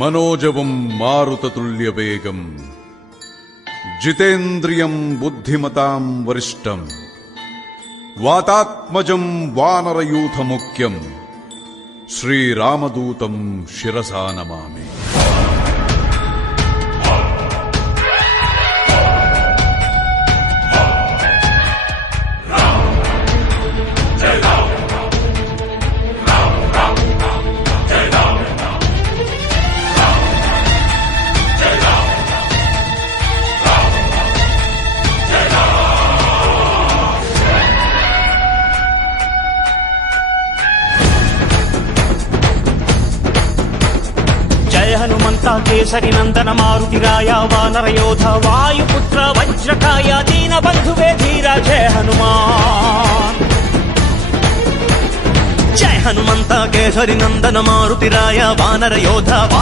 మనోజవం మారుతతుల్యవేగం జితేంద్రియం బుద్ధిమతాం వరిష్టం వాతాత్మజం వానరయూథముఖ్యం శ్రీరామదూతం శిరసా నమామి. జయ హనుమంత కేసరి నందన మారుతిరాయ వానర యోధ వాయుపుత్ర వజ్రకాయ దీన బంధువే ధీర జయ హనుమాన్. జయ హనుమంత కేసరి నందన మారుతిరాయ వానర యోధ